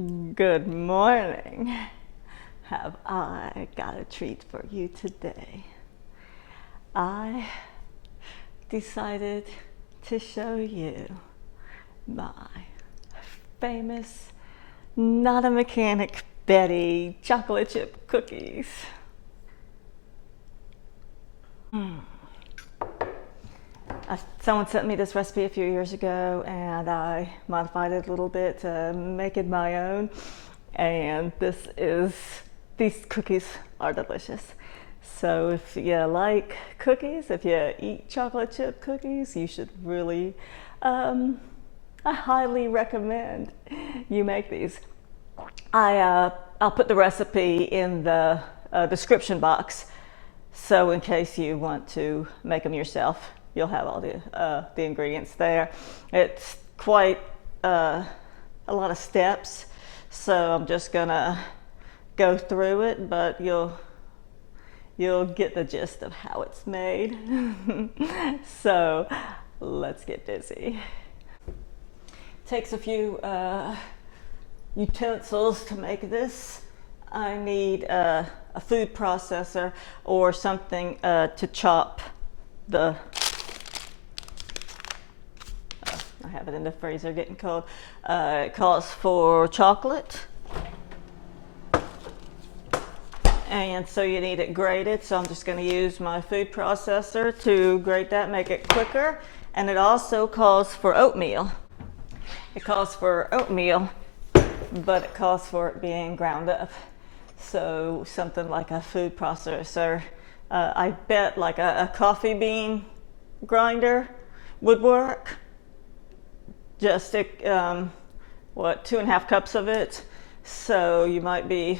Good morning. Have I got a treat for you today? I decided to show you my famous, not a mechanic Betty chocolate chip cookies. Someone sent me this recipe a few years ago and I modified it a little bit to make it my own. And these cookies are delicious. So if you like cookies, if you eat chocolate chip cookies, you should really, I highly recommend you make these. I'll put the recipe in the description box. So in case you want to make them yourself, you'll have all the ingredients there. It's quite a lot of steps, so I'm just gonna go through it, but you'll get the gist of how it's made. So let's get busy. Takes a few utensils to make this. I need a food processor or something to chop the I have it in the freezer getting cold. It calls for chocolate, and so you need it grated, so I'm just going to use my food processor to grate that, make it quicker. And it also calls for oatmeal. It calls for oatmeal, but it calls for it being ground up. So something like a food processor, I bet like a coffee bean grinder would work. Just 2.5 cups of it. So you might be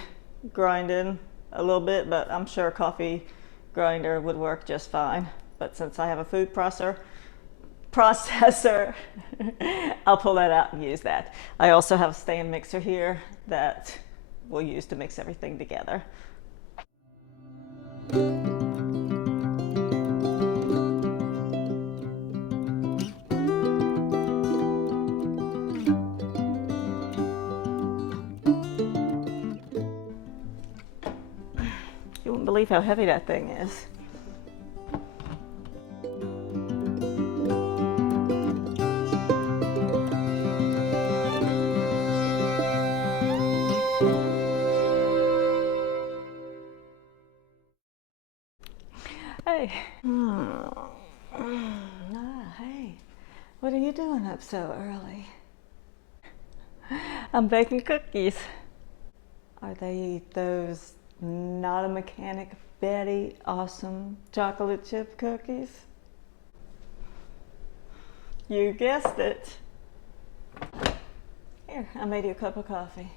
grinding a little bit, but I'm sure a coffee grinder would work just fine. But since I have a food processor, I'll pull that out and use that. I also have a stand mixer here that we'll use to mix everything together. You wouldn't believe how heavy that thing is. Hey. Hey. What are you doing up so early? I'm baking cookies. Are they those not a mechanic Betty awesome chocolate chip cookies? You guessed it. Here, I made you a cup of coffee.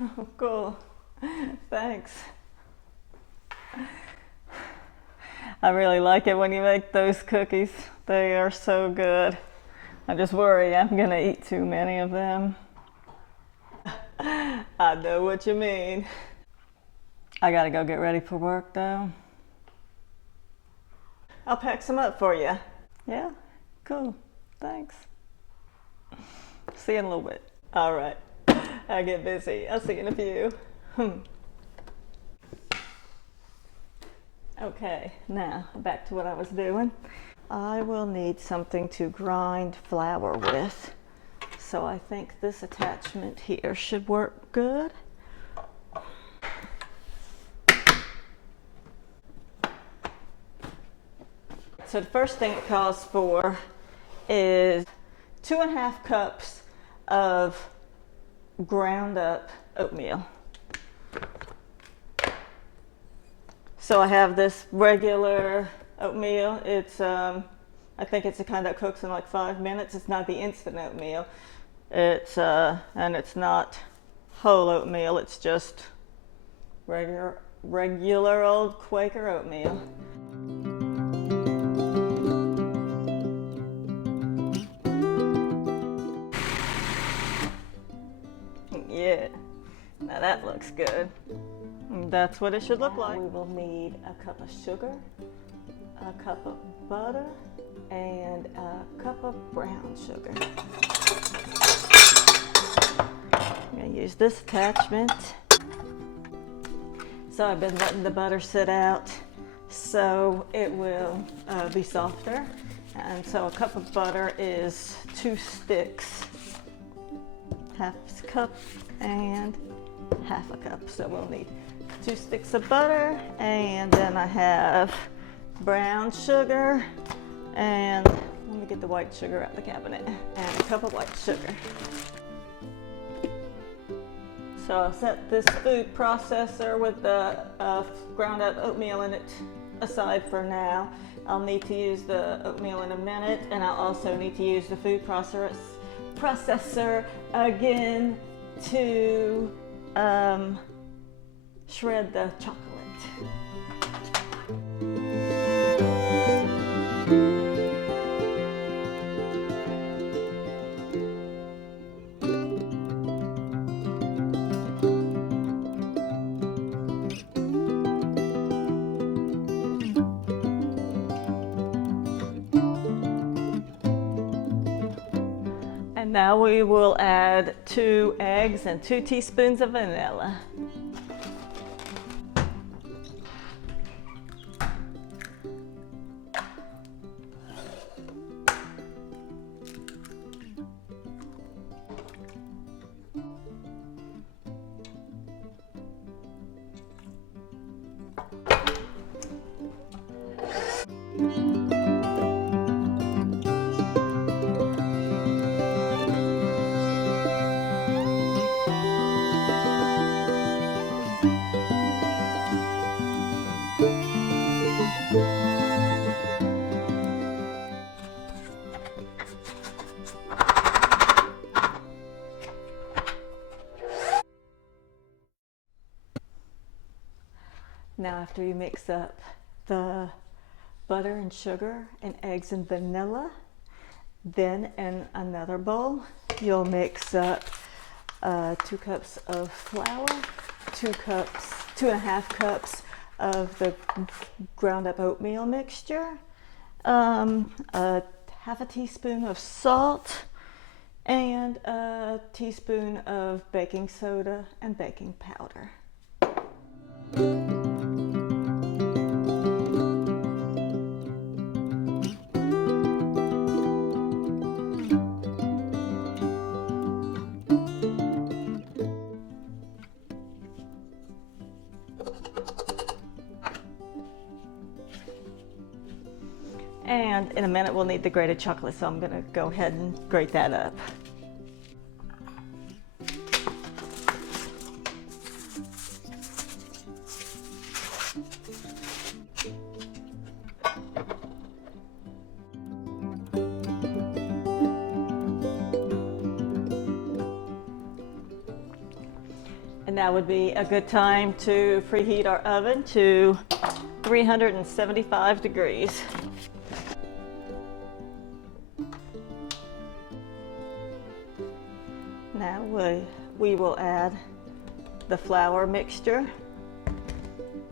Oh, cool. Thanks. I really like it when you make those cookies. They are so good. I just worry I'm gonna eat too many of them. I know what you mean. I gotta go get ready for work though. I'll pack some up for you. Yeah? Cool. Thanks. See you in a little bit. All right. I get busy. I'll see you in a few. Okay, now back to what I was doing. I will need something to grind flour with. So I think this attachment here should work good. So the first thing it calls for is 2.5 cups of ground up oatmeal. So I have this regular oatmeal. It's I think it's the kind that cooks in like 5 minutes. It's not the instant oatmeal. It's and it's not whole oatmeal. It's just regular old Quaker oatmeal. Yeah, now that looks good. That's what it should look like. We will need a cup of sugar, a cup of butter, and a cup cup of brown sugar. I'm going to use this attachment. So I've been letting the butter sit out so it will be softer. And so a cup of butter is 2 sticks, half a cup and half a cup. So we'll need 2 sticks of butter, and then I have brown sugar, and let me get the white sugar out of the cabinet, and a cup of white sugar. So I'll set this food processor with the ground up oatmeal in it aside for now. I'll need to use the oatmeal in a minute, and I'll also need to use the food processor again to shred the chocolate. And now we will add 2 eggs and 2 teaspoons of vanilla. Now after you mix up the butter and sugar and eggs and vanilla, then in another bowl you'll mix up 2 cups of flour, 2.5 cups of the ground up oatmeal mixture, half a teaspoon of salt, and a teaspoon of baking soda and baking powder. And in a minute we'll need the grated chocolate, so I'm going to go ahead and grate that up. And now would be a good time to preheat our oven to 375 degrees. Now we will add the flour mixture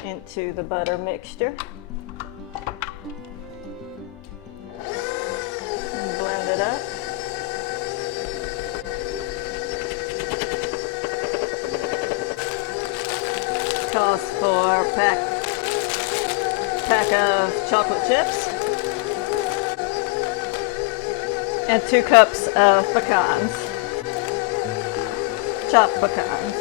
into the butter mixture and blend it up. Calls for a pack of chocolate chips and 2 cups of pecans. Chopped pecans.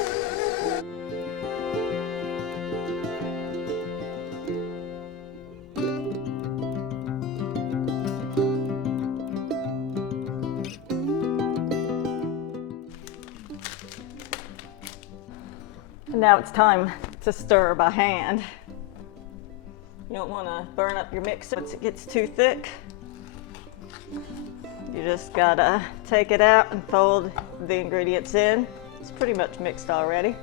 And now it's time to stir by hand. You don't want to burn up your mixer once it gets too thick. You just gotta take it out and fold the ingredients in. It's pretty much mixed already.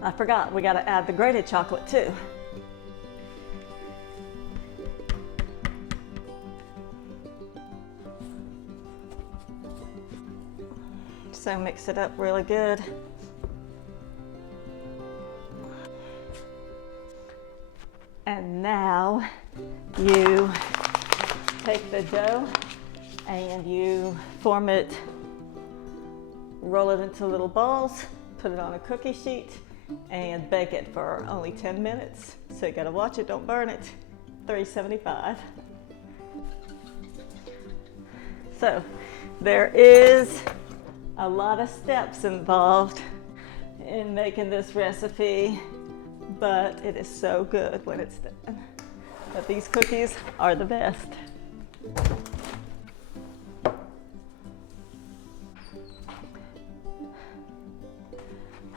I forgot, we gotta add the grated chocolate too. So mix it up really good. And now you take the dough and you form it, roll it into little balls, put it on a cookie sheet, and bake it for only 10 minutes. So you gotta watch it, don't burn it. 375. So there is a lot of steps involved in making this recipe, but it is so good when it's done. But these cookies are the best.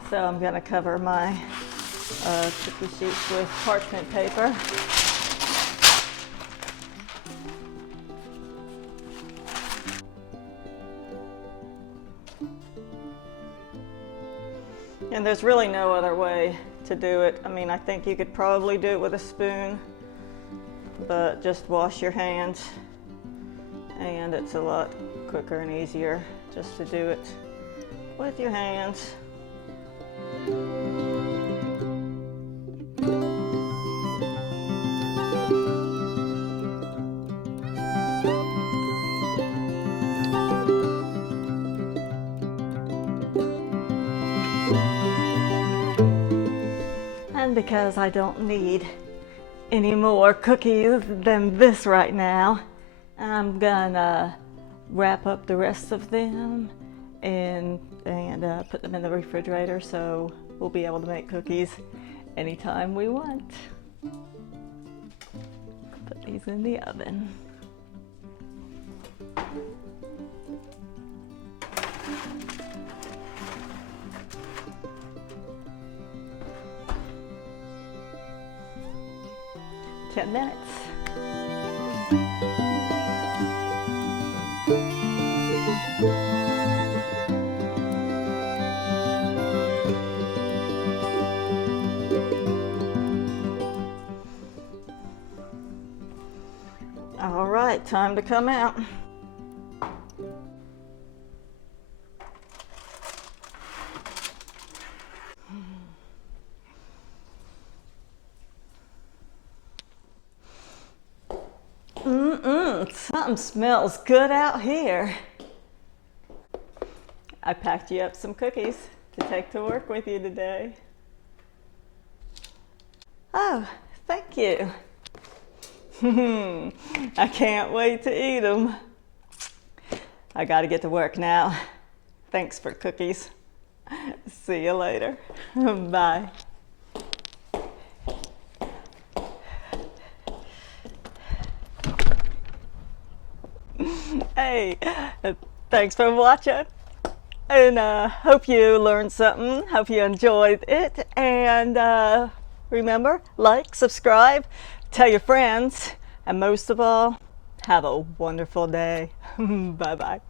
So I'm going to cover my cookie sheets with parchment paper. And there's really no other way to do it. I mean, I think you could probably do it with a spoon, but just wash your hands, and it's a lot quicker and easier just to do it with your hands. And because I don't need any more cookies than this right now, I'm gonna wrap up the rest of them and put them in the refrigerator, so we'll be able to make cookies anytime we want. Put these in the oven. Ten minutes. All right, time to come out. Something smells good out here. I packed you up some cookies to take to work with you today. Oh, thank you. I can't wait to eat them. I gotta get to work now. Thanks for cookies. See you later. Bye. Hey, thanks for watching, and hope you learned something, hope you enjoyed it, and remember, like, subscribe, tell your friends, and most of all, have a wonderful day. Bye-bye.